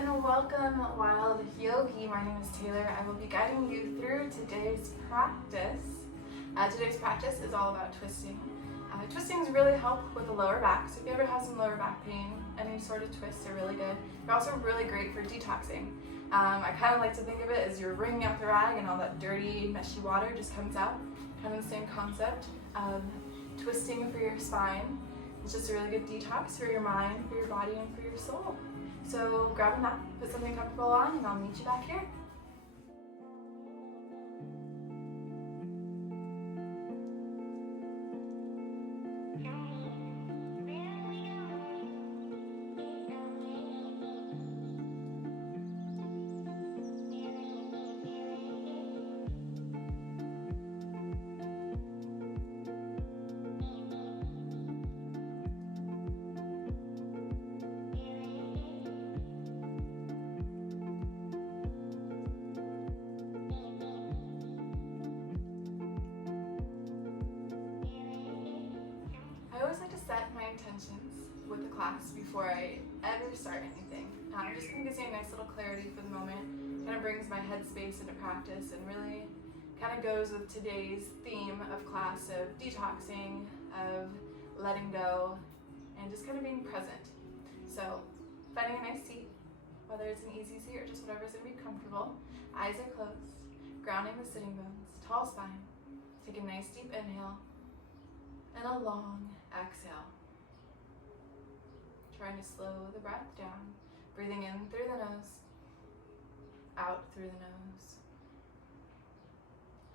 and welcome, Wild Yogi. My name is Taylor. I will be guiding you through today's practice. Today's practice is all about twisting. Twistings really help with the lower back, so if you ever have some lower back pain, any sort of twists are really good. They're also really great for detoxing. I kind of like to think of it as you're wringing out the rag and all that dirty, meshy water just comes out. Kind of the same concept of twisting for your spine. It's just a really good detox for your mind, for your body, and for your soul. So grab a mat, put something comfortable on, and I'll meet you back here. I always like to set my intentions with the class before I ever start anything. I'm just going to give you a nice little clarity for the moment. Kind of brings my headspace into practice and really kind of goes with today's theme of class of detoxing, of letting go, and just kind of being present. So finding a nice seat, whether it's an easy seat or just whatever's going to be comfortable. Eyes are closed, grounding the sitting bones, tall spine. Take a nice deep inhale and a long exhale. Trying to slow the breath down. Breathing in through the nose, out through the nose,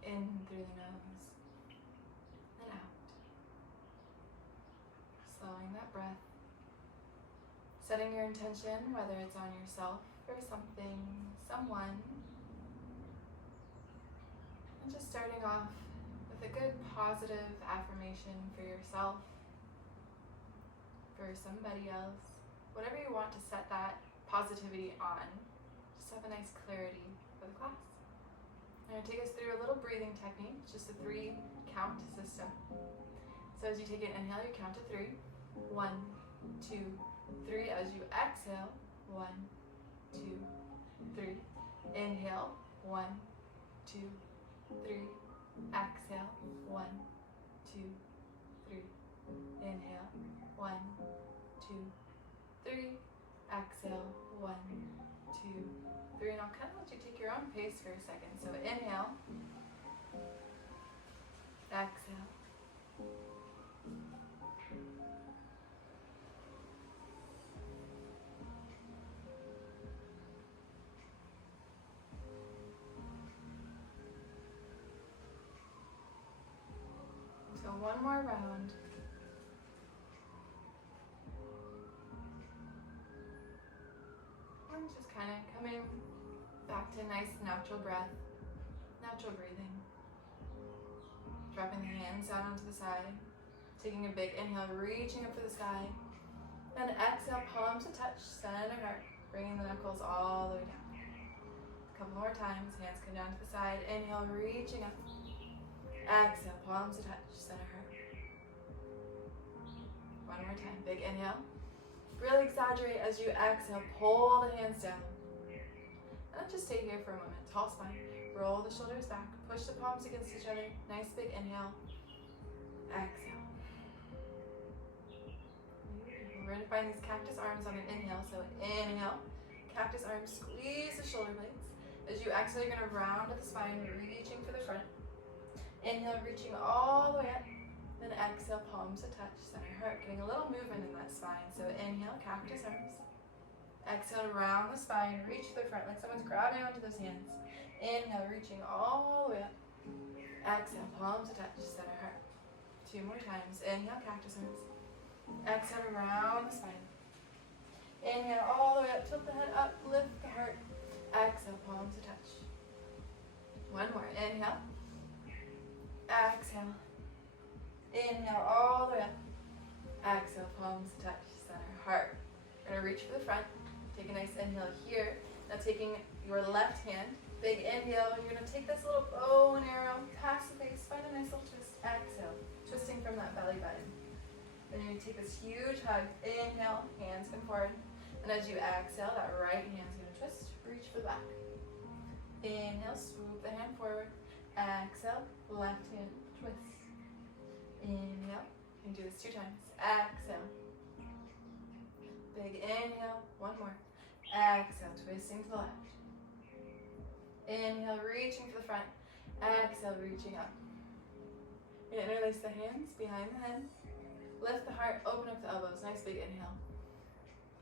in through the nose, and out. Slowing that breath. Setting your intention, whether it's on yourself or something, someone. And just starting off with a good positive affirmation for yourself, for somebody else, whatever you want to set that positivity on. Just have a nice clarity for the class. I'm going to take us through a little breathing technique. It's just a 3-count system. So as you take an inhale, you count to 3. 1, 2, 3. As you exhale, 1, 2, 3. Inhale, 1, 2, 3. Exhale, 1, 2, 3. Inhale, 1, 2, 3. Exhale, 1, 2, 3. And I'll kind of let you take your own pace for a second. So inhale, exhale. So one more round. And just kind of coming back to nice natural breath, natural breathing. Dropping the hands down onto the side. Taking a big inhale, reaching up for the sky. Then exhale, palms to touch, center heart. Bringing the knuckles all the way down. A couple more times, hands come down to the side. Inhale, reaching up. Exhale, palms to touch, center heart. One more time, big inhale. Really exaggerate as you exhale, pull the hands down. And then just stay here for a moment. Tall spine, roll the shoulders back, push the palms against each other. Nice big inhale, exhale. We're going to find these cactus arms on an inhale. So inhale, cactus arms, squeeze the shoulder blades. As you exhale, you're going to round at the spine, reaching for the front. Inhale, reaching all the way up. Then exhale, palms to touch, center heart. Getting a little movement in that spine. So inhale, cactus arms. Exhale, round the spine, reach to the front like someone's grabbing onto those hands. Inhale, reaching all the way up. Exhale, palms to touch, center heart. 2 more times. Inhale, cactus arms. Exhale, round the spine. Inhale, all the way up, tilt the head up, lift the heart. Exhale, palms to touch. One more. Inhale. Exhale. Inhale all the way up. Exhale, palms to touch, center heart. We're going to reach for the front. Take a nice inhale here. Now taking your left hand, big inhale. You're going to take this little bow and arrow, past the face, find a nice little twist. Exhale, twisting from that belly button. Then you're going to take this huge hug. Inhale, hands come forward. And as you exhale, that right hand's going to twist, reach for the back. Inhale, swoop the hand forward. Exhale, left hand, twist. Inhale, and do this 2 times. Exhale. Big inhale, 1 more. Exhale, twisting to the left. Inhale, reaching for the front. Exhale, reaching up. Interlace the hands behind the head. Lift the heart, open up the elbows. Nice big inhale.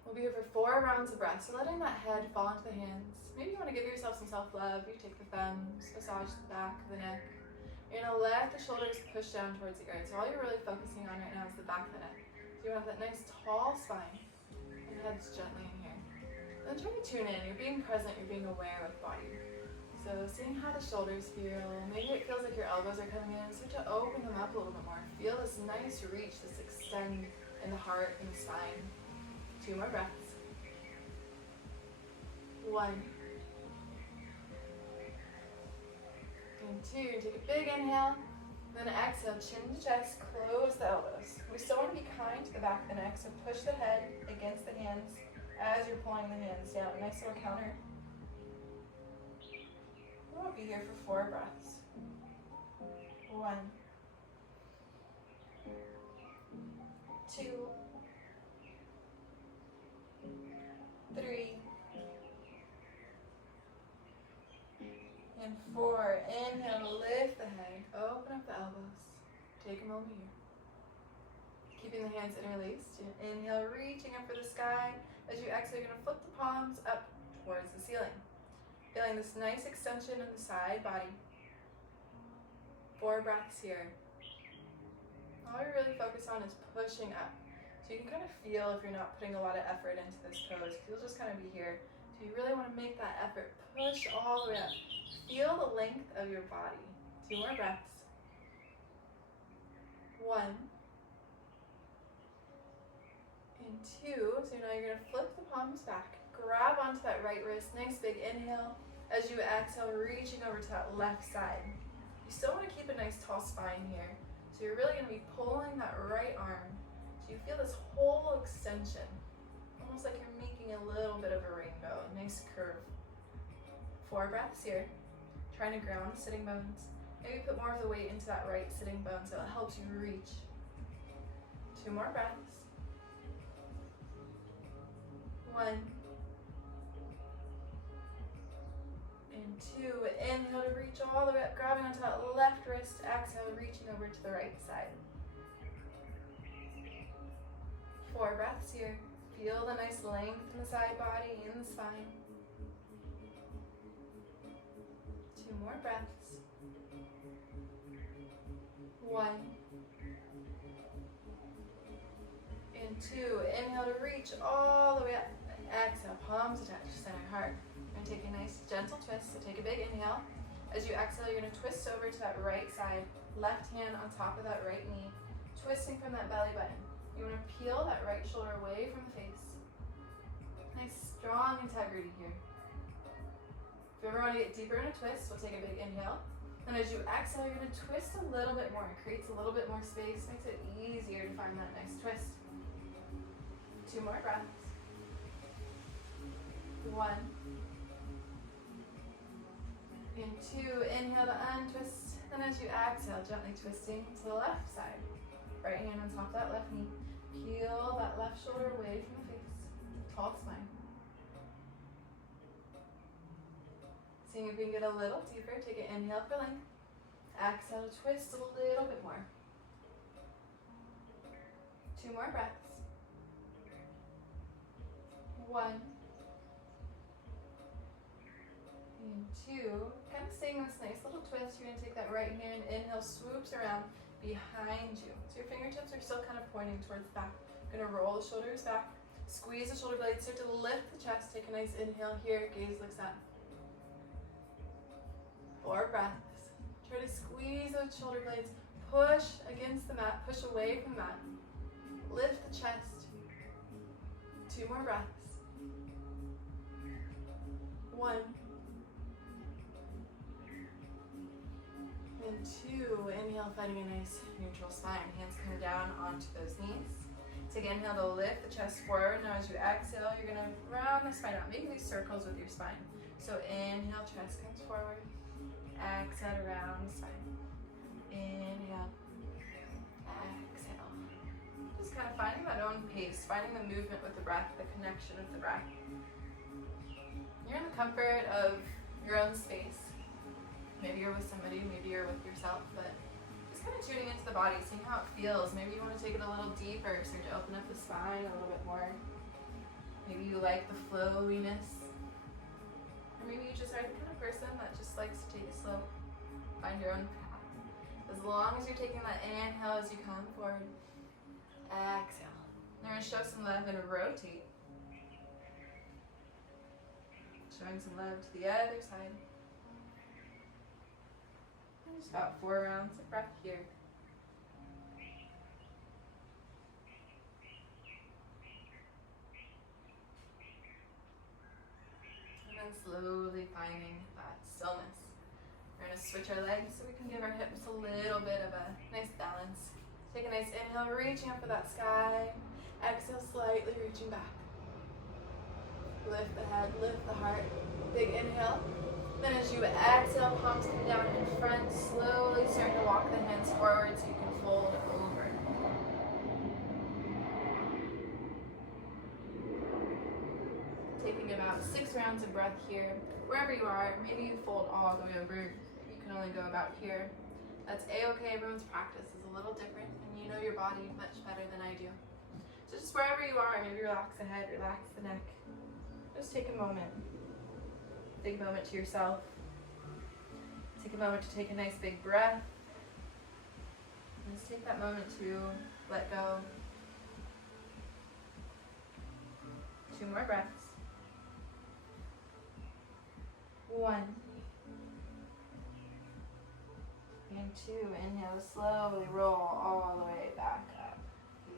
We'll be here for 4 rounds of breath. So letting that head fall into the hands. Maybe you want to give yourself some self-love. You take the thumbs, massage the back of the neck. You're going to let the shoulders push down towards the earth. So all you're really focusing on right now is the back of the neck. So you want that nice tall spine. And head's gently in here. Then try to tune in. You're being present. You're being aware with body. So seeing how the shoulders feel. Maybe it feels like your elbows are coming in. Start to open them up a little bit more. Feel this nice reach, this extend in the heart and the spine. 2 more breaths. 1. And 2. Take a big inhale. Then exhale, chin to chest, close the elbows. We still want to be kind to the back of the neck, so push the head against the hands as you're pulling the hands down. Nice little counter. We'll be here for 4 breaths. 1. 2. 3. And 4. Inhale, lift the head. Open up the elbows. Take a moment here. Keeping the hands interlaced. Inhale, reaching up for the sky. As you exhale, you're going to flip the palms up towards the ceiling. Feeling this nice extension in the side body. 4 breaths here. All you're really focused on is pushing up. So you can kind of feel if you're not putting a lot of effort into this pose, because you'll just kind of be here. So you really want to make that effort. Push all the way up. Feel the length of your body. 2 more breaths. 1. And 2. So now you're going to flip the palms back. Grab onto that right wrist. Nice big inhale. As you exhale, reaching over to that left side. You still want to keep a nice tall spine here. So you're really going to be pulling that right arm. So you feel this whole extension. Almost like you're making a little bit of a rainbow. Nice curve. 4 breaths here. Trying to ground the sitting bones. Maybe put more of the weight into that right sitting bone so it helps you reach. 2 more breaths. 1. And 2. Inhale to reach all the way up, grabbing onto that left wrist. Exhale, reaching over to the right side. 4 breaths here. Feel the nice length in the side body, in the spine. 2 more breaths. 1. And 2. Inhale to reach all the way up. Exhale, palms attached, center heart. And take a nice gentle twist. So take a big inhale. As you exhale, you're going to twist over to that right side. Left hand on top of that right knee. Twisting from that belly button. You want to peel that right shoulder away from the face. Nice strong integrity here. If you ever want to get deeper in a twist, we'll take a big inhale. And as you exhale, you're going to twist a little bit more. It creates a little bit more space. Makes it easier to find that nice twist. 2 more breaths. 1. And 2. Inhale to untwist. And as you exhale, gently twisting to the left side. Right hand on top of that left knee. Peel that left shoulder away from the face. Tall spine. Seeing if we can get a little deeper. Take an inhale for length. Exhale to twist a little bit more. 2 more breaths. 1. And 2. Kind of staying in this nice little twist. You're going to take that right hand. Inhale, swoops around behind you. So your fingertips are still kind of pointing towards the back. Going to roll the shoulders back. Squeeze the shoulder blades. Start to lift the chest. Take a nice inhale here. Gaze looks up. 4 breaths. Try to squeeze those shoulder blades. Push against the mat. Push away from the mat. Lift the chest. 2 more breaths. 1. And 2. Inhale, finding a nice neutral spine. Hands come down onto those knees. Take inhale to lift the chest forward. Now as you exhale, you're gonna round the spine out. Make these circles with your spine. So inhale, chest comes forward. Exhale to round the spine. Inhale. Exhale. Just kind of finding that own pace, finding the movement with the breath, the connection with the breath. You're in the comfort of your own space. Maybe you're with somebody, maybe you're with yourself, but just kind of tuning into the body, seeing how it feels. Maybe you want to take it a little deeper, start to open up the spine a little bit more. Maybe you like the flowiness. Or maybe you just are the kind of person that just likes to take it slow. Find your own path. As long as you're taking that inhale as you come forward. Exhale. You're going to show some love and rotate. Showing some love to the other side. And just about 4 rounds of breath here. And then slowly finding that stillness. We're going to switch our legs so we can give our hips a little bit of a nice balance. Take a nice inhale, reaching up for that sky. Exhale, slightly reaching back. Lift the head, lift the heart. Big inhale. Then as you exhale, palms come down in front. Slowly starting to walk the hands forward so you can fold over. Taking about 6 rounds of breath here. Wherever you are, maybe you fold all the way over. You can only go about here. That's a-okay. Everyone's practice is a little different, and you know your body much better than I do. So just wherever you are, maybe relax the head, relax the neck. Just take a moment. Take a moment to yourself. Take a moment to take a nice big breath. And just take that moment to let go. 2 more breaths. 1. And 2. Inhale, slowly roll all the way back up.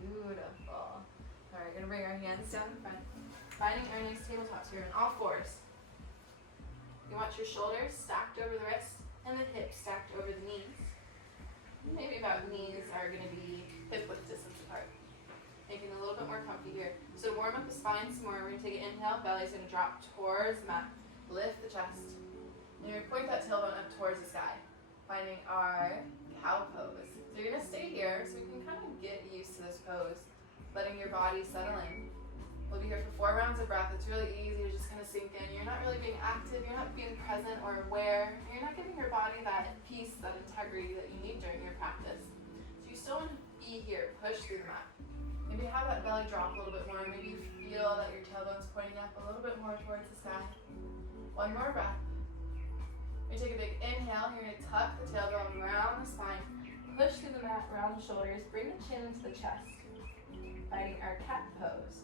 Beautiful. All right, gonna bring our hands down in front. Finding our nice tabletops here on all 4s. You want your shoulders stacked over the wrists and the hips stacked over the knees. Maybe about knees are going to be hip width distance apart. Making it a little bit more comfy here. So to warm up the spine some more, we're going to take an inhale. Belly's going to drop towards the mat. Lift the chest. And you're going to point that tailbone up towards the sky. Finding our cow pose. So you're going to stay here so we can kind of get used to this pose. Letting your body settle in. We'll be here for 4 rounds of breath. It's really easy to just kind of sink in. You're not really being active, you're not being present or aware. You're not giving your body that peace, that integrity that you need during your practice. So you still want to be here, push through the mat. Maybe have that belly drop a little bit more. Maybe you feel that your tailbone's pointing up a little bit more towards the sky. 1 more breath. We take a big inhale. You're going to tuck the tailbone around the spine. Push through the mat, around the shoulders. Bring the chin into the chest. Finding our cat pose.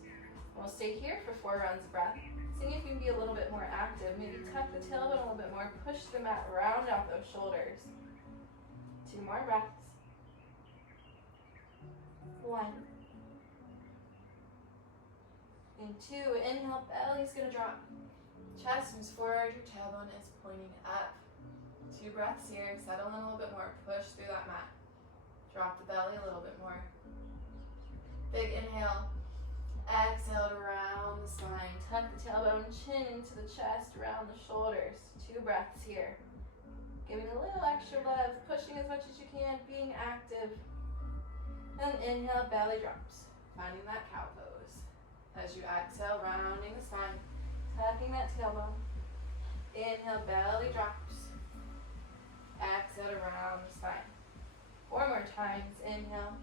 We'll stay here for 4 rounds of breath. Seeing if you can be a little bit more active. Maybe tuck the tailbone a little bit more. Push the mat, round out those shoulders. 2 more breaths. 1. And 2. Inhale, belly's going to drop. Chest moves forward, your tailbone is pointing up. 2 breaths here. Settle in a little bit more. Push through that mat. Drop the belly a little bit more. Big inhale. Exhale to round the spine. Tuck the tailbone, chin into the chest, round the shoulders. 2 breaths here. Giving a little extra love, pushing as much as you can, being active. And inhale, belly drops. Finding that cow pose. As you exhale, rounding the spine. Tucking that tailbone. Inhale, belly drops. Exhale to round the spine. 4 more times. Inhale.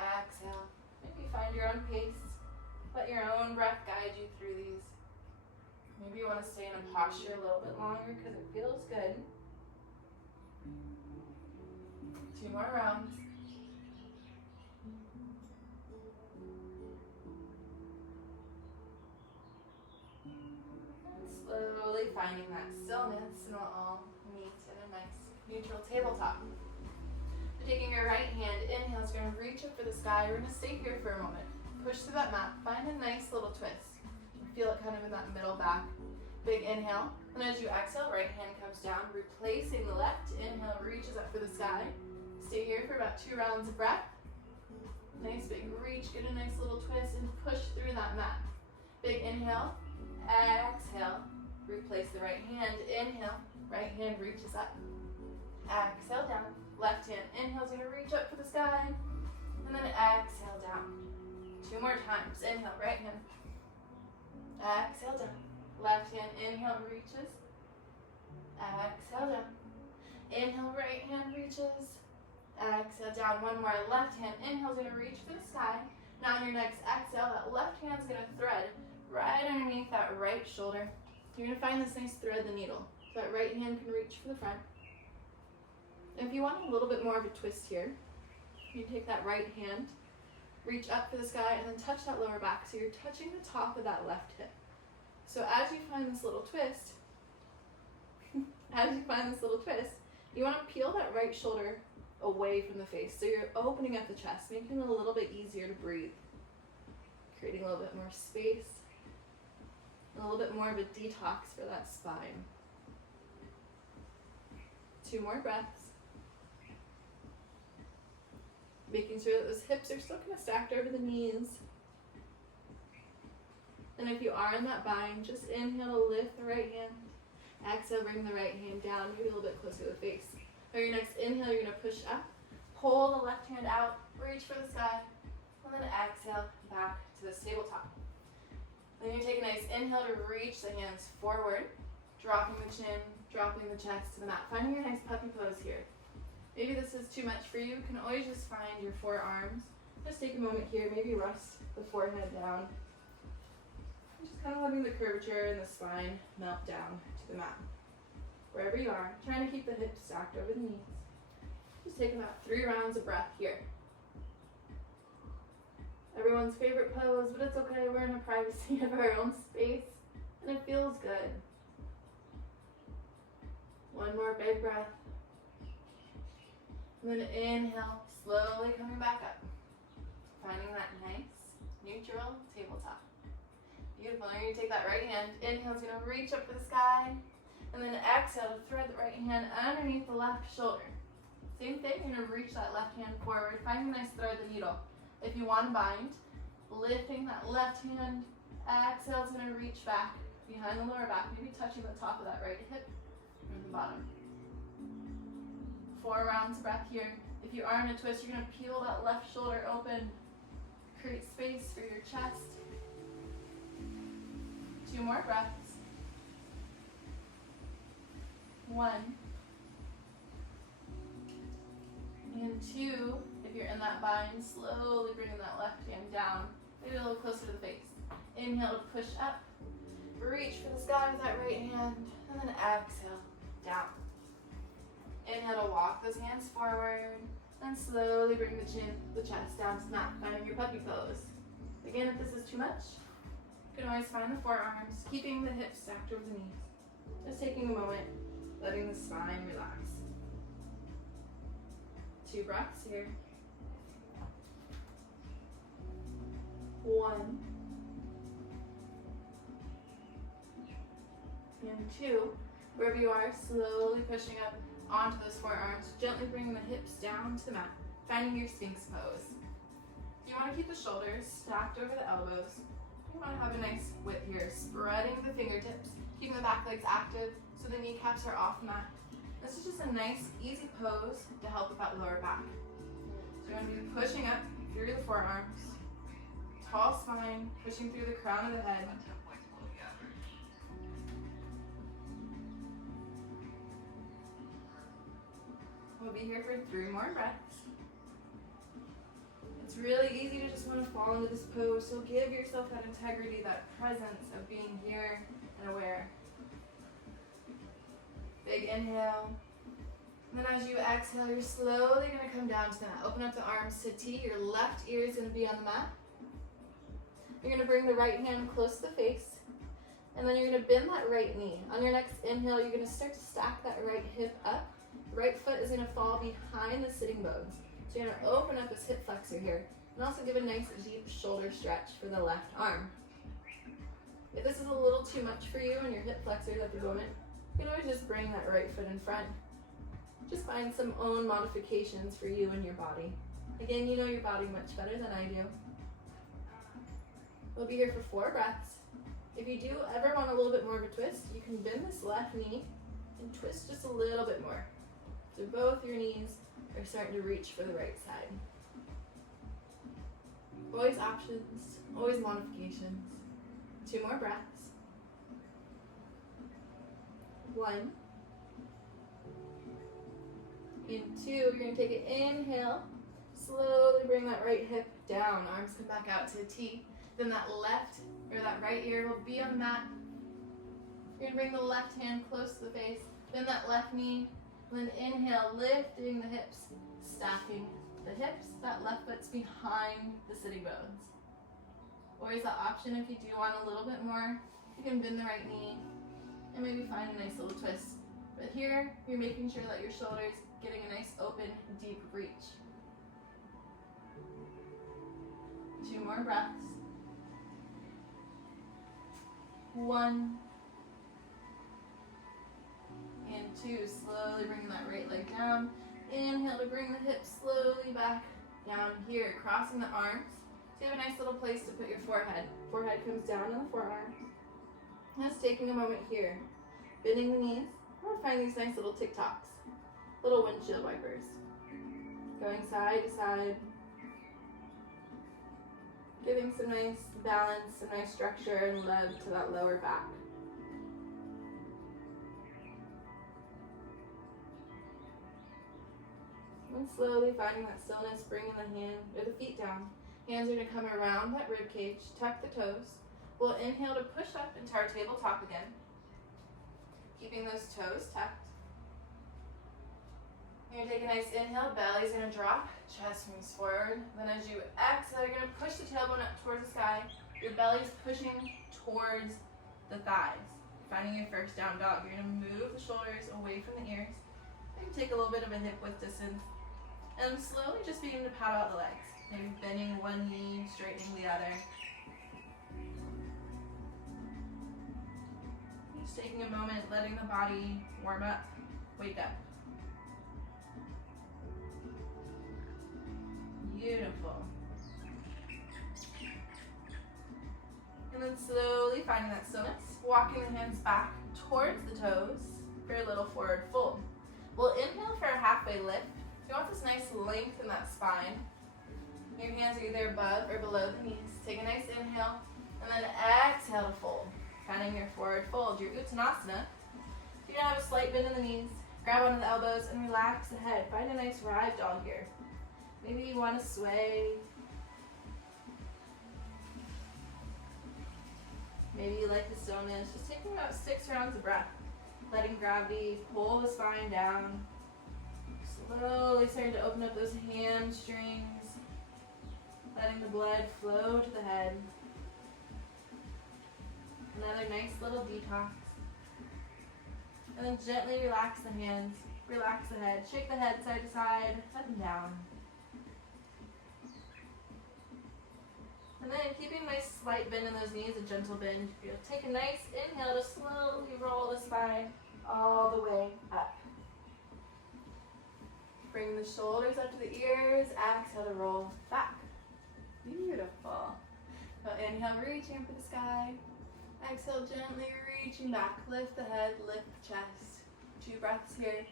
Exhale. Maybe find your own pace. Let your own breath guide you through these. Maybe you want to stay in a posture a little bit longer because it feels good. 2 more rounds. And slowly finding that stillness, and we'll all meet in a nice neutral tabletop. Taking your right hand, inhale, is going to reach up for the sky. We're going to stay here for a moment. Push through that mat. Find a nice little twist. Feel it kind of in that middle back. Big inhale. And as you exhale, right hand comes down, replacing the left. Inhale, reaches up for the sky. Stay here for about 2 rounds of breath. Nice big reach, get a nice little twist and push through that mat. Big inhale, exhale, replace the right hand, inhale, right hand reaches up. Exhale down, left hand inhale's gonna reach up for the sky, and then exhale down. 2 more times, inhale, right hand, exhale down. Left hand, inhale, reaches, exhale down. Inhale, right hand reaches, exhale down. 1 more, left hand, inhale's gonna reach for the sky. Now on your next exhale, that left hand's gonna thread right underneath that right shoulder. You're gonna find this nice thread the needle. So that right hand can reach for the front. And if you want a little bit more of a twist here, you take that right hand, reach up for the sky, and then touch that lower back. So you're touching the top of that left hip. So as you find this little twist, you want to peel that right shoulder away from the face. So you're opening up the chest, making it a little bit easier to breathe. Creating a little bit more space, and a little bit more of a detox for that spine. 2 more breaths. Making sure that those hips are still kind of stacked over the knees. And if you are in that bind, just inhale to lift the right hand. Exhale, bring the right hand down, maybe a little bit closer to the face. On your next inhale, you're gonna push up, pull the left hand out, reach for the sky, and then exhale back to this tabletop. Then you take a nice inhale to reach the hands forward, dropping the chin, dropping the chest to the mat. Finding your nice puppy pose here. Maybe this is too much for you. You can always just find your forearms. Just take a moment here, maybe rest the forehead down. Just kind of letting the curvature in the spine melt down to the mat. Wherever you are, trying to keep the hips stacked over the knees. Just take about 3 rounds of breath here. Everyone's favorite pose, but it's okay. We're in the privacy of our own space, and it feels good. 1 more big breath. And then inhale, slowly coming back up. Finding that nice, neutral tabletop. Beautiful. Now you take that right hand. Inhale's gonna reach up to the sky. And then exhale to thread the right hand underneath the left shoulder. Same thing, you're gonna reach that left hand forward. Find a nice thread the needle. If you want to bind, lifting that left hand. Exhale's gonna reach back behind the lower back, maybe touching the top of that right hip and the bottom. 4 rounds of breath here. If you are in a twist, you're gonna peel that left shoulder open. Create space for your chest. 2 more breaths. 1 and 2. If you're in that bind, slowly bringing that left hand down, maybe a little closer to the face. Inhale to push up, reach for the sky with that right hand, and then exhale down. Inhale to walk those hands forward, and slowly bring the chest down to the mat, finding your puppy pose. Again, if this is too much, you can always find the forearms, keeping the hips stacked over the knees. Just taking a moment, letting the spine relax. 2 breaths here. 1 and 2. Wherever you are, slowly pushing up onto those forearms, gently bringing the hips down to the mat, finding your Sphinx pose. You want to keep the shoulders stacked over the elbows. You want to have a nice width here, spreading the fingertips, keeping the back legs active so the kneecaps are off the mat. This is just a nice, easy pose to help with that lower back. So you're going to be pushing up through the forearms, tall spine, pushing through the crown of the head. We'll be here for 3 more breaths. It's really easy to just want to fall into this pose, so give yourself that integrity, that presence of being here and aware. Big inhale. And then as you exhale, you're slowly going to come down to the mat. Open up the arms to T. Your left ear is going to be on the mat. You're going to bring the right hand close to the face. And then you're going to bend that right knee. On your next inhale, you're going to start to stack that right hip up. Right foot is going to fall behind the sitting bones. So you're going to open up this hip flexor here. And also give a nice deep shoulder stretch for the left arm. If this is a little too much for you and your hip flexors at the moment, you can always just bring that right foot in front. Just find some own modifications for you and your body. Again, you know your body much better than I do. We'll be here for 4 breaths. If you do ever want a little bit more of a twist, you can bend this left knee and twist just a little bit more. So both your knees are starting to reach for the right side. Always options, always modifications. 2 more breaths. 1. And 2, you're going to take an inhale. Slowly bring that right hip down. Arms come back out to a T. Then that left or that right ear will be on the mat. You're going to bring the left hand close to the face. Then that left knee. And then inhale, lifting the hips, stacking the hips. That left foot's behind the sitting bones. Always the option if you do want a little bit more, you can bend the right knee and maybe find a nice little twist. But here, you're making sure that your shoulder's getting a nice open, deep reach. 2 more breaths. 1 and 2. Slowly bring that right leg down. Inhale to bring the hips slowly back down here, crossing the arms. So you have a nice little place to put your forehead. Forehead comes down on the forearm. Just taking a moment here, bending the knees. We're gonna find these nice little TikToks, little windshield wipers. Going side to side, giving some nice balance, some nice structure and love to that lower back. And slowly finding that stillness, bringing the hand or the feet down. Hands are going to come around that rib cage, tuck the toes. We'll inhale to push up into our tabletop again. Keeping those toes tucked. You're going to take a nice inhale, belly's going to drop, chest moves forward. Then as you exhale, you're going to push the tailbone up towards the sky. Your belly's pushing towards the thighs. Finding your first down dog. You're going to move the shoulders away from the ears. Maybe take a little bit of a hip width distance. And slowly just begin to pat out the legs. Maybe bending one knee, straightening the other. Just taking a moment, letting the body warm up, wake up. Beautiful. And then slowly finding that stillness, walking the hands back towards the toes for a little forward fold. We'll inhale for a halfway lift. You want this nice length in that spine. Your hands are either above or below the knees. Take a nice inhale, and then exhale to fold. Finding your forward fold, your Uttanasana. If you're gonna have a slight bend in the knees, grab onto the elbows and relax the head. Find a nice ragdoll here. Maybe you want to sway. Maybe you like the stillness. Just taking about 6 rounds of breath. Letting gravity pull the spine down. Slowly starting to open up those hamstrings. Letting the blood flow to the head. Another nice little detox. And then gently relax the hands. Relax the head. Shake the head side to side, up and down. And then keeping a nice slight bend in those knees, a gentle bend. You'll take a nice inhale to slowly roll the spine all the way up. Bring the shoulders up to the ears. Exhale to roll back. Beautiful. So inhale, reaching up to the sky. Exhale, gently reaching back. Lift the head, lift the chest. 2 breaths here.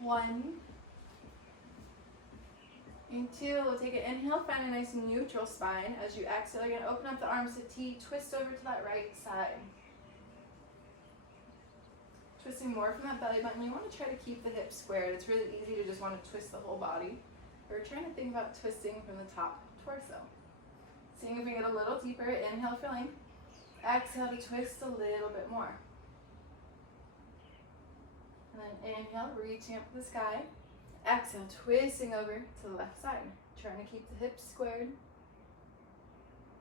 1 and 2. We'll take an inhale, find a nice neutral spine. As you exhale, you're going to open up the arms to T, twist over to that right side. Twisting more from that belly button. You want to try to keep the hips squared. It's really easy to just want to twist the whole body. We're trying to think about twisting from the top torso. Seeing if we get a little deeper. Inhale for length. Exhale to twist a little bit more. And then inhale, reaching up to the sky. Exhale, twisting over to the left side. Trying to keep the hips squared.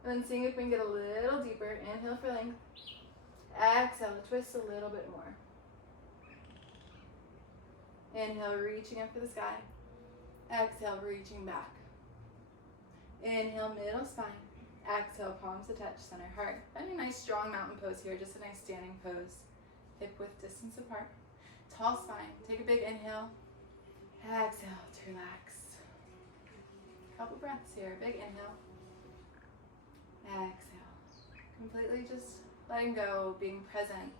And then seeing if we can get a little deeper. Inhale for length. Exhale, twist a little bit more. Inhale, reaching up to the sky. Exhale, reaching back. Inhale, middle spine. Exhale, palms to touch, center heart. Find a nice strong mountain pose here, just a nice standing pose. Hip width distance apart. Tall spine. Take a big inhale. Exhale to relax. Couple breaths here. Big inhale. Exhale. Completely just letting go, being present,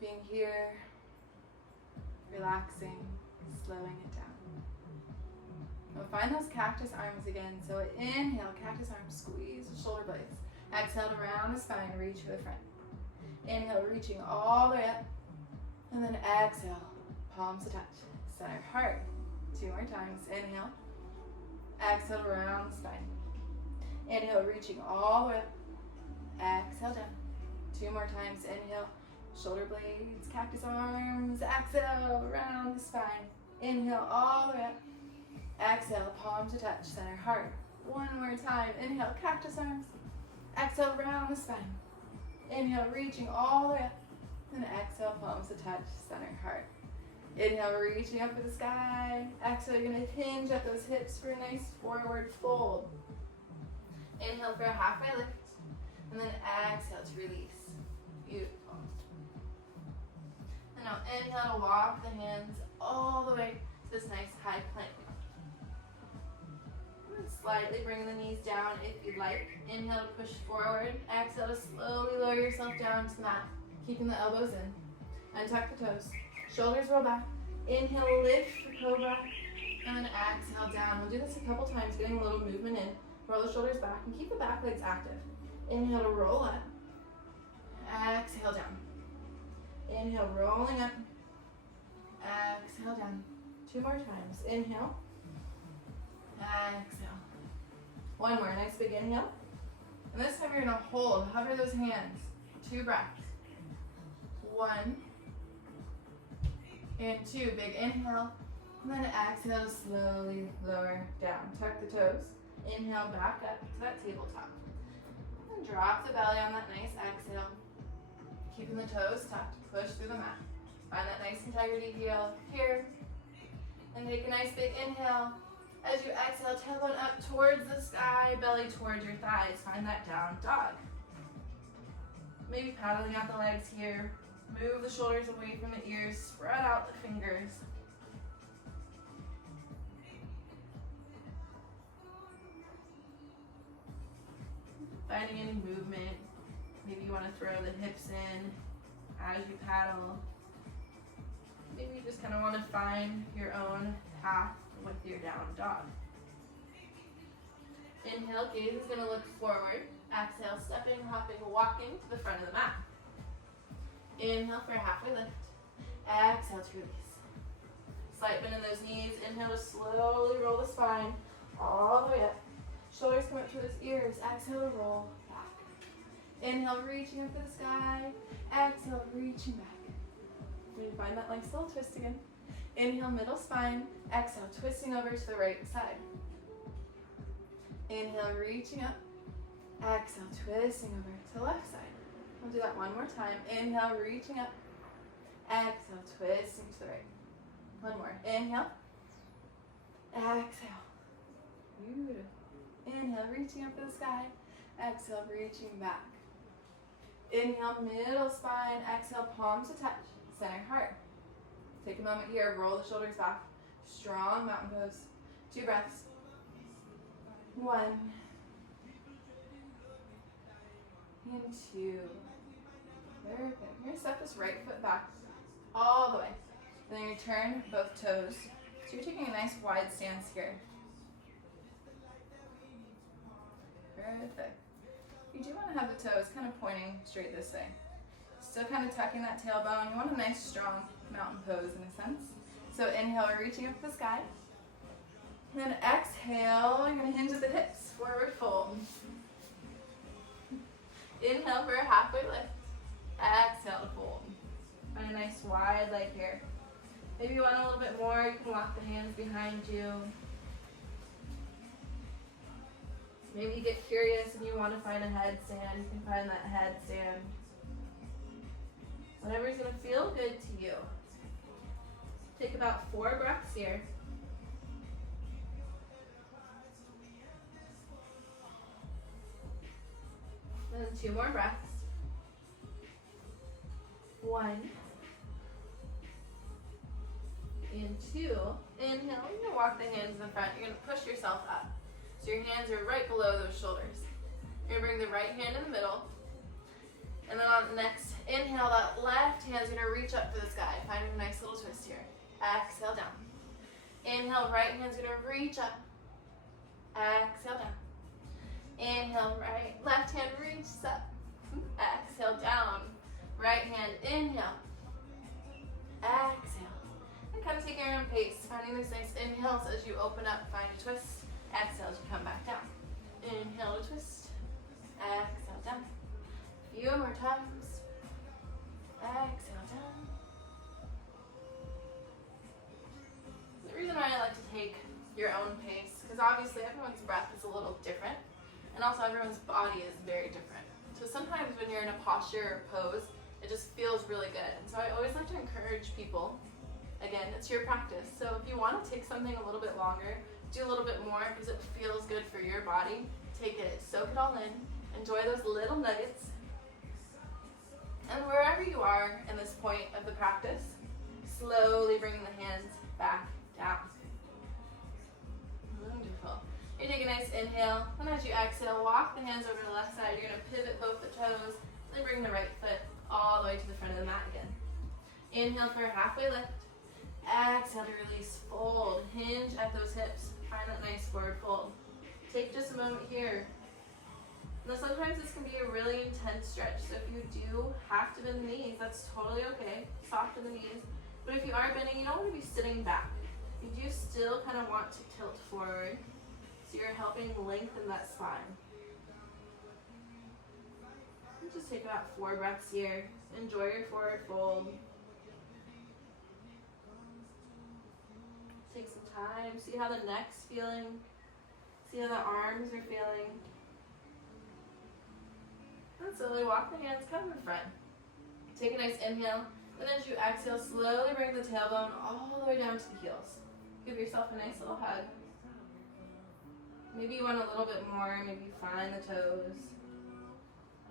being here, relaxing, slowing it down. Now find those cactus arms again. So inhale, cactus arms, squeeze the shoulder blades. Exhale around the spine, reach for the front. Inhale, reaching all the way up. And then exhale, palms to touch. Center heart. 2 more times. Inhale. Exhale around the spine. Inhale, reaching all the way up. Exhale down. 2 more times. Inhale, shoulder blades, cactus arms. Exhale around the spine. Inhale all the way up. Exhale, palms to touch. Center heart. 1 more time. Inhale, cactus arms. Exhale around the spine. Inhale, reaching all the way up. And exhale, palms to touch. Center heart. Inhale, reaching up for the sky. Exhale, you're going to hinge at those hips for a nice forward fold. Inhale for a halfway lift. And then exhale to release. Beautiful. And now inhale to walk the hands all the way to this nice high plank. And slightly bring the knees down if you'd like. Inhale to push forward. Exhale to slowly lower yourself down to the mat, keeping the elbows in. Untuck the toes. Shoulders roll back. Inhale, lift for cobra. And then exhale down. We'll do this a couple times, getting a little movement in. Roll the shoulders back and keep the back legs active. Inhale to roll up. Exhale down. Inhale, rolling up. Exhale down. 2 more times. Inhale. Exhale. 1 more. Nice big inhale. And this time you're going to hold. Hover those hands. 2 breaths. 1 and 2. Big inhale. And then exhale, slowly lower down. Tuck the toes. Inhale, back up to that tabletop. And drop the belly on that nice exhale. Keeping the toes tucked. Push through the mat. Find that nice integrity heel here. And take a nice big inhale. As you exhale, tailbone up towards the sky, belly towards your thighs. Find that down dog. Maybe paddling out the legs here. Move the shoulders away from the ears. Spread out the fingers. Finding any movement. Maybe you want to throw the hips in as you paddle. Maybe you just kind of want to find your own path with your down dog. Inhale, gaze is going to look forward. Exhale, stepping, hopping, walking to the front of the mat. Inhale for a halfway lift. Exhale to release. Slight bend in those knees. Inhale to slowly roll the spine all the way up. Shoulders come up to those ears. Exhale to roll back. Inhale, reaching up to the sky. Exhale, reaching back. Maybe find that nice little twist again. Inhale, middle spine. Exhale, twisting over to the right side. Inhale, reaching up. Exhale, twisting over to the left side. We'll do that 1 more time. Inhale, reaching up. Exhale, twisting to the right. 1 more. Inhale. Exhale. Beautiful. Inhale, reaching up to the sky. Exhale, reaching back. Inhale, middle spine. Exhale, palms to touch. Center heart. Take a moment here. Roll the shoulders back. Strong mountain pose. 2 breaths. 1 and 2. Perfect. You're going to step this right foot back all the way. Then you turn both toes. So you're taking a nice wide stance here. Perfect. You do want to have the toes kind of pointing straight this way. Still kind of tucking that tailbone. You want a nice strong mountain pose in a sense. So inhale, reaching up to the sky. And then exhale, you're going to hinge at the hips. Forward fold. Inhale for a halfway lift. Exhale to fold. Find a nice wide leg here. Maybe you want a little bit more, you can lock the hands behind you. Maybe you get curious and you want to find a headstand, you can find that headstand. Whatever's going to feel good to you. Take about 4 breaths here. And then 2 more breaths. 1 and 2. Inhale, you're going to walk the hands in the front. You're going to push yourself up. So your hands are right below those shoulders. You're going to bring the right hand in the middle. And then on the next inhale, that left hand's going to reach up for the sky, finding a nice little twist here. Exhale down. Inhale, right hand's going to reach up. Exhale down. Inhale, right, left hand reaches up. Exhale down. Right hand, inhale. Exhale. And kind of take your own pace, finding these nice inhales as you open up, find a twist. Exhale as you come back down. Inhale to twist. Exhale down. A few more times. Exhale down. The reason why I like to take your own pace, because obviously everyone's breath is a little different, and also everyone's body is very different. So sometimes when you're in a posture or pose, it just feels really good. And so I always like to encourage people, again, it's your practice. So if you want to take something a little bit longer, do a little bit more because it feels good for your body. Take it, soak it all in, enjoy those little nuggets. And wherever you are in this point of the practice, slowly bring the hands back down. Wonderful. You take a nice inhale, and as you exhale, walk the hands over to the left side. You're going to pivot both the toes, then bring the right foot all the way to the front of the mat again. Inhale for a halfway lift. Exhale to release, fold, hinge at those hips. Find that nice forward fold. Take just a moment here. Now sometimes this can be a really intense stretch, so if you do have to bend the knees, that's totally okay. Soften the knees. But if you are bending, you don't want to be sitting back. You do still kind of want to tilt forward, so you're helping lengthen that spine. And just take about 4 breaths here. Enjoy your forward fold. Take some time, see how the neck's feeling, see how the arms are feeling. And slowly walk the hands come in front. Take a nice inhale, and as you exhale, slowly bring the tailbone all the way down to the heels. Give yourself a nice little hug. Maybe you want a little bit more, maybe find the toes.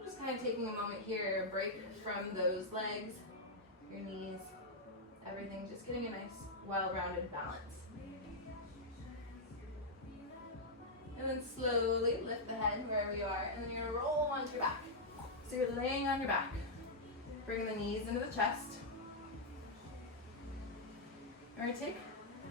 Just kind of taking a moment here, break from those legs, your knees, everything, just getting a nice, well-rounded balance. And then slowly lift the head wherever you are, and then you're gonna roll onto your back. So you're laying on your back. Bring the knees into the chest. And we're gonna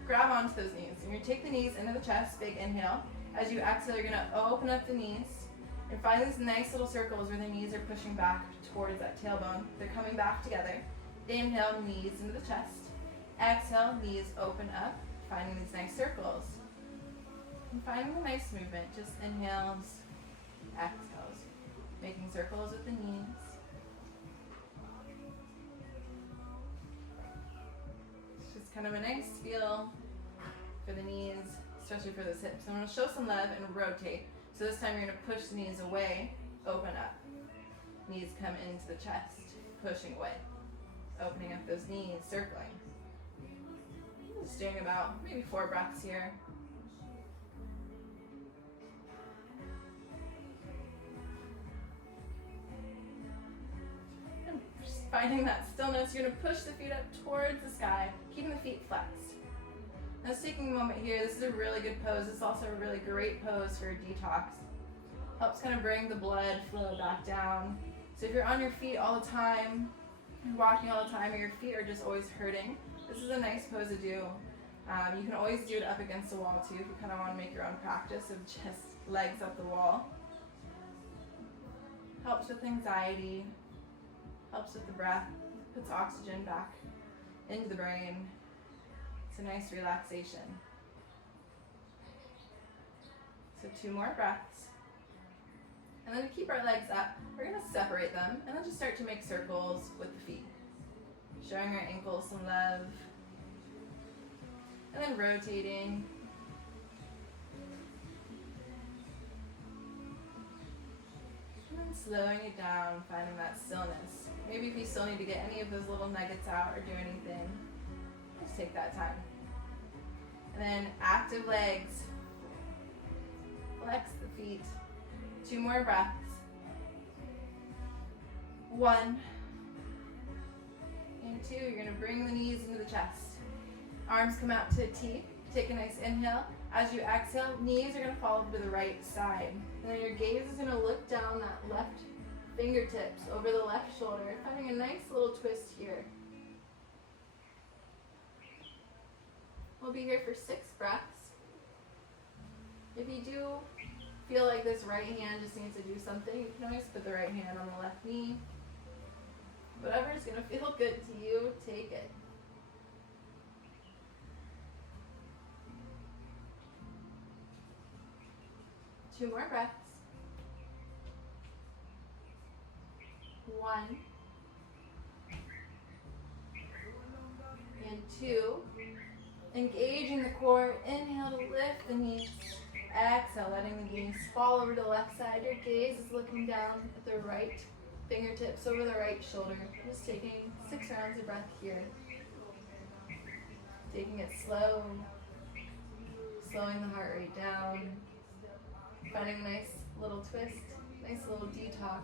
grab onto those knees. And you're gonna take the knees into the chest, big inhale. As you exhale, you're gonna open up the knees and find these nice little circles where the knees are pushing back towards that tailbone. They're coming back together. Inhale, knees into the chest. Exhale, knees open up, finding these nice circles. And finding a nice movement, just inhales, exhales, making circles with the knees. It's just kind of a nice feel for the knees, especially for those hips. I'm going to show some love and rotate. So this time you're going to push the knees away, open up. Knees come into the chest, pushing away. Opening up those knees, circling. Just doing about maybe 4 breaths here. And just finding that stillness, you're going to push the feet up towards the sky, keeping the feet flexed. Now just taking a moment here, this is a really good pose. It's also a really great pose for detox. Helps kind of bring the blood flow back down. So if you're on your feet all the time, you're walking all the time, or your feet are just always hurting, this is a nice pose to do. You can always do it up against the wall too if you kind of want to make your own practice of just legs up the wall. Helps with anxiety, helps with the breath, puts oxygen back into the brain. It's a nice relaxation. So 2 more breaths. And then to keep our legs up, we're going to separate them and then just start to make circles with the feet. Showing our ankles some love. And then rotating. And then slowing it down, finding that stillness. Maybe if you still need to get any of those little nuggets out or do anything, just take that time. And then active legs. Flex the feet. 2 more breaths. 1 and 2. You're going to bring the knees into the chest. Arms come out to a T. Take a nice inhale. As you exhale, knees are going to fall to the right side. And then your gaze is going to look down that left fingertips over the left shoulder, finding a nice little twist here. We'll be here for 6 breaths. If you do feel like this right hand just needs to do something, you can always put the right hand on the left knee. Whatever is going to feel good to you, take it. Two more breaths. 1 and 2. Engaging the core. Inhale to lift the knees. Exhale, letting the knees fall over to the left side. Your gaze is looking down at the right fingertips over the right shoulder. Just taking 6 rounds of breath here. Taking it slow. Slowing the heart rate down. Finding a nice little twist. Nice little detox.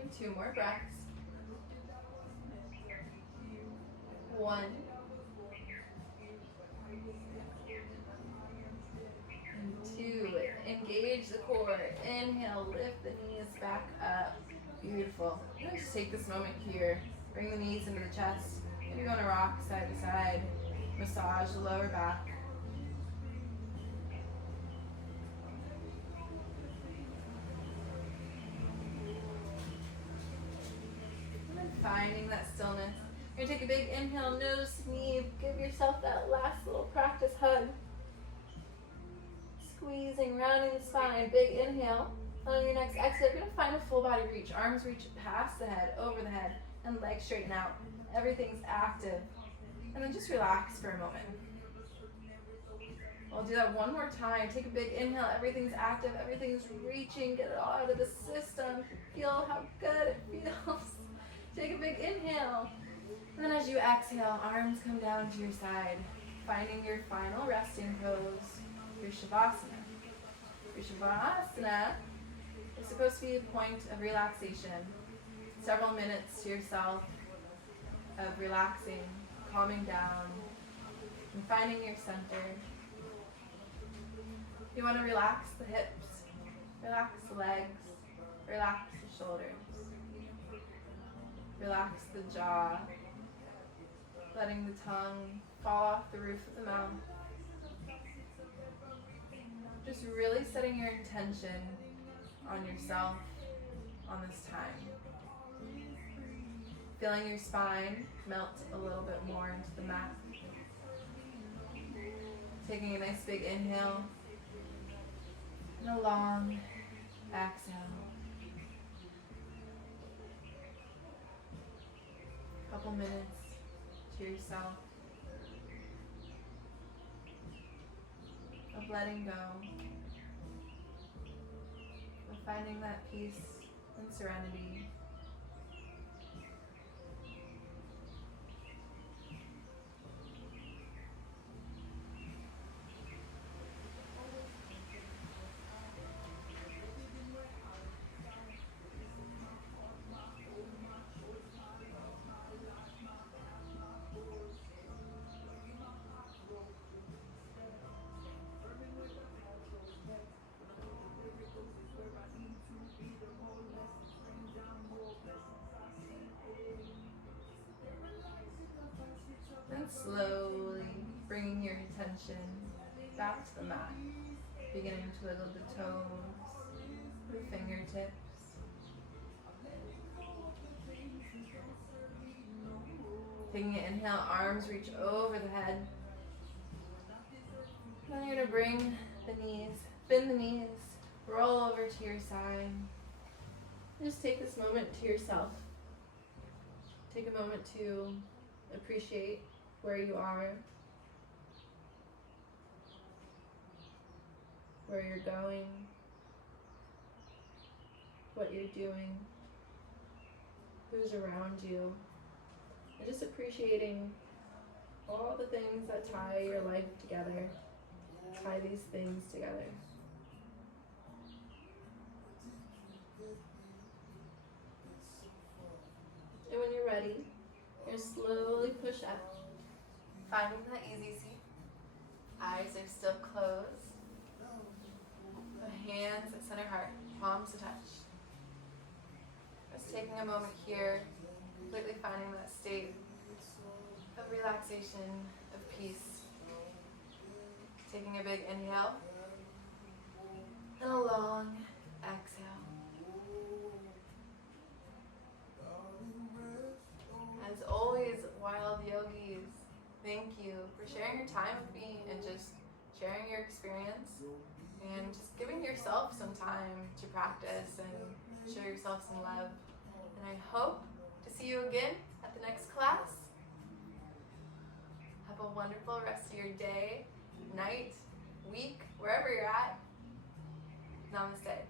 And 2 more breaths. 1 and 2. Engage the core. Inhale, lift the knees back up. Beautiful. Just take this moment here. Bring the knees into the chest. Maybe you want to rock side to side. Massage the lower back. And then finding that stillness. You're going to take a big inhale, nose to knee. Give yourself that last little practice hug. Squeezing, rounding the spine. Big inhale. On your next exhale, you're going to find a full body reach. Arms reach past the head, over the head, and legs straighten out. Everything's active. And then just relax for a moment. We'll do that one more time. Take a big inhale. Everything's active. Everything's reaching. Get it all out of the system. Feel how good it feels. Take a big inhale. And then as you exhale, arms come down to your side. Finding your final resting pose, your Shavasana. Your Shavasana is supposed to be a point of relaxation. Several minutes to yourself of relaxing, calming down, and finding your center. You want to relax the hips, relax the legs, relax the shoulders, relax the jaw, letting the tongue fall off the roof of the mouth. Just really setting your intention on yourself on this time. Feeling your spine melt a little bit more into the mat. Taking a nice big inhale and a long exhale. Couple minutes to yourself of letting go, of finding that peace and serenity. And slowly bringing your attention back to the mat, beginning to wiggle the toes, the fingertips. Taking an inhale, arms reach over the head. Then you're going to bring the knees, bend the knees, roll over to your side. Just take this moment to yourself. Take a moment to appreciate where you are, where you're going, what you're doing, who's around you, and just appreciating all the things that tie your life together, tie these things together. And when you're ready, you're slowly push up, finding that easy seat. Eyes are still closed. The hands at center heart, palms to touch. Just taking a moment here, completely finding that state of relaxation, of peace. Taking a big inhale and a long exhale. As always, wild yogis, thank you for sharing your time with me and just sharing your experience and just giving yourself some time to practice and show yourself some love. And I hope to see you again at the next class. Have a wonderful rest of your day, night, week, wherever you're at. Namaste.